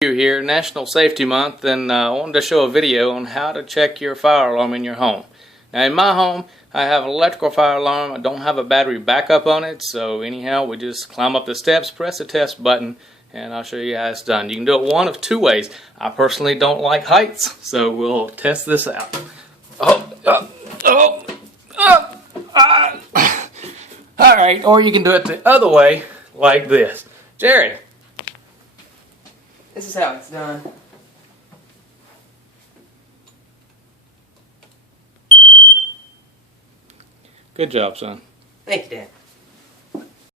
Hugh here, National Safety Month, and I wanted to show a video on how to check your fire alarm in your home. Now in my home, I have an electrical fire alarm. I don't have a battery backup on it, so anyhow, we just climb up the steps, press the test button, and I'll show you how it's done. You can do it one of two ways. I personally don't like heights, so we'll test this out. Alright, or you can do it the other way, like this. Jerry. This is how it's done. Good job, son. Thank you, Dad.